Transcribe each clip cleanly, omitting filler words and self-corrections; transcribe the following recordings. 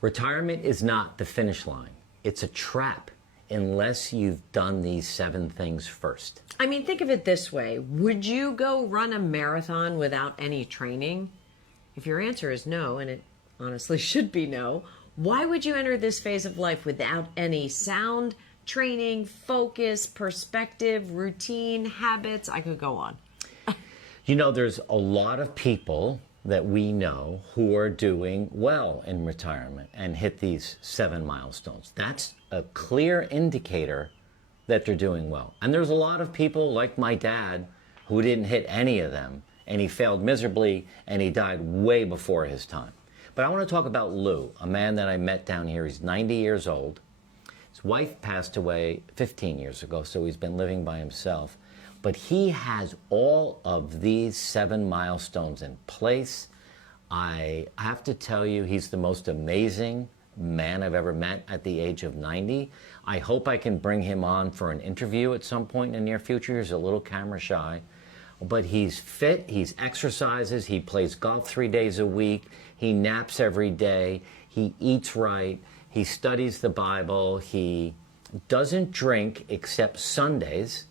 Retirement is not the finish line. It's a trap unless you've done these 7 things first. I mean, think of it this way. Would you go run a marathon without any training? If your answer is no, and it honestly should be no, why would you enter this phase of life without any sound, training, focus, perspective, routine, habits? I could go on. You know, there's a lot of people that we know who are doing well in retirement and hit these 7 milestones. That's a clear indicator that they're doing well. And there's a lot of people like my dad who didn't hit any of them, and he failed miserably, and he died way before his time. But I want to talk about Lou, a man that I met down here. He's 90 years old. His wife passed away 15 years ago, so he's been living by himself. But he has all of these 7 milestones in place. I have to tell you, he's the most amazing man I've ever met at the age of 90. I hope I can bring him on for an interview at some point in the near future. He's a little camera shy, but he's fit, he's exercises, he plays golf 3 days a week, he naps every day, he eats right, he studies the Bible, he doesn't drink except Sundays.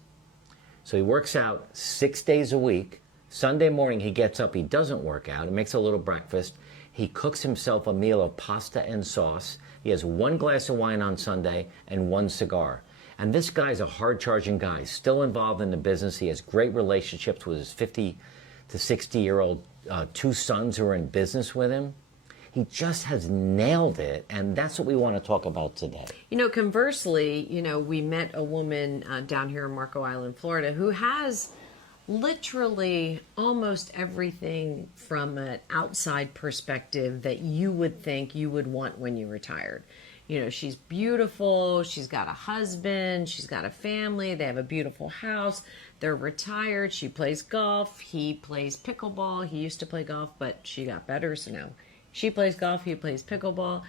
So he works out 6 days a week. Sunday morning he gets up, he doesn't work out, he makes a little breakfast. He cooks himself a meal of pasta and sauce. He has 1 glass of wine on Sunday and 1 cigar. And this guy's a hard-charging guy, still involved in the business. He has great relationships with his 50 to 60-year-old 2 sons who are in business with him. He just has nailed it, and that's what we want to talk about today. You know, conversely, we met a woman down here in Marco Island, Florida, who has literally almost everything from an outside perspective that you would think you would want when you retired. She's beautiful, she's got a husband, she's got a family, they have a beautiful house, they're retired, she plays golf, he plays pickleball. He used to play golf, but she got better, so now she plays golf, he plays pickleball.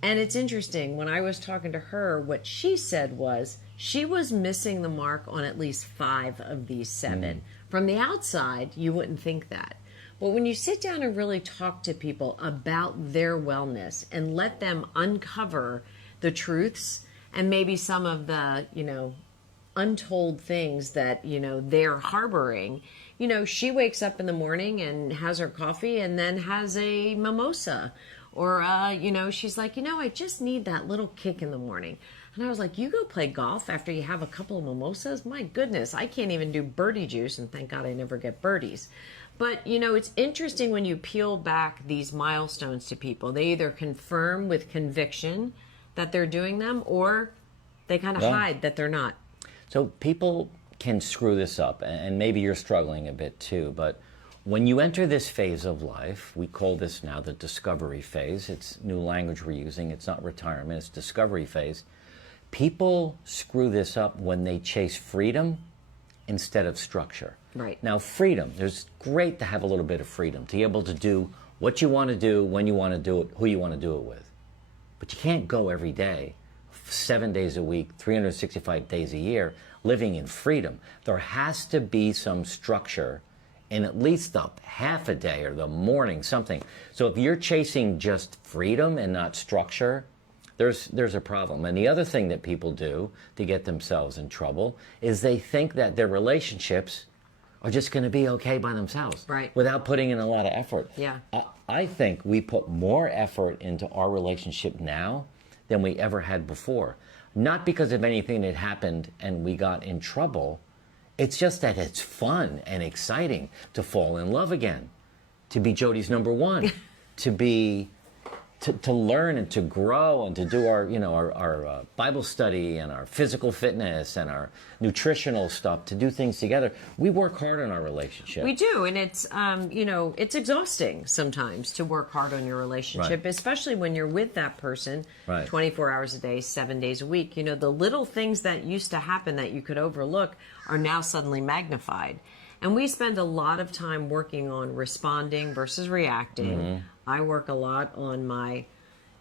And it's interesting, when I was talking to her, what she said was she was missing the mark on at least 5 of these 7. From the outside, you wouldn't think that. But when you sit down and really talk to people about their wellness and let them uncover the truths and maybe some of the, untold things that, they're harboring, she wakes up in the morning and has her coffee and then has a mimosa. Or, she's like, I just need that little kick in the morning. And I was like, you go play golf after you have a couple of mimosas? My goodness, I can't even do birdie juice, and thank God I never get birdies. But, it's interesting when you peel back these milestones to people. They either confirm with conviction that they're doing them, or they kind of hide that they're not. So people can screw this up, and maybe you're struggling a bit too, but when you enter this phase of life, we call this now the discovery phase. It's new language we're using. It's not retirement, it's discovery phase. People screw this up when they chase freedom instead of structure. Right. Now, freedom, it's great to have a little bit of freedom, to be able to do what you want to do, when you want to do it, who you want to do it with. But you can't go every day, 7 days a week, 365 days a year, living in freedom. There has to be some structure in at least the half a day or the morning, something. So if you're chasing just freedom and not structure, there's a problem. And the other thing that people do to get themselves in trouble is they think that their relationships are just going to be okay by themselves, right, without putting in a lot of effort. Yeah. I think we put more effort into our relationship now than we ever had before. Not because of anything that happened and we got in trouble. It's just that it's fun and exciting to fall in love again, to be Jody's number one, to learn and to grow and to do our Bible study and our physical fitness and our nutritional stuff, to do things together. We work hard on our relationship. We do, and it's it's exhausting sometimes to work hard on your relationship, right, especially when you're with that person, right, 24 hours a day, 7 days a week. The little things that used to happen that you could overlook are now suddenly magnified. And we spend a lot of time working on responding versus reacting. Mm-hmm. I work a lot on my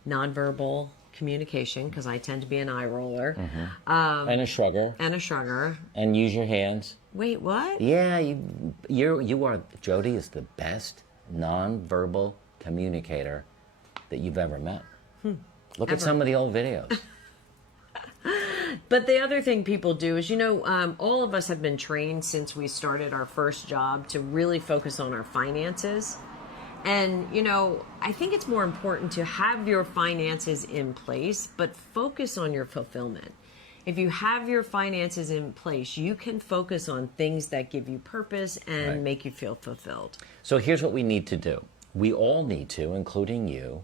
nonverbal communication because I tend to be an eye roller. Mm-hmm. And a shrugger. And a shrugger. And use your hands. Wait, what? Yeah, you are, Jody is the best nonverbal communicator that you've ever met. Look at some of the old videos. But the other thing people do is, all of us have been trained since we started our first job to really focus on our finances. And, I think it's more important to have your finances in place, but focus on your fulfillment. If you have your finances in place, you can focus on things that give you purpose and make you feel fulfilled. So here's what we need to do. We all need to, including you,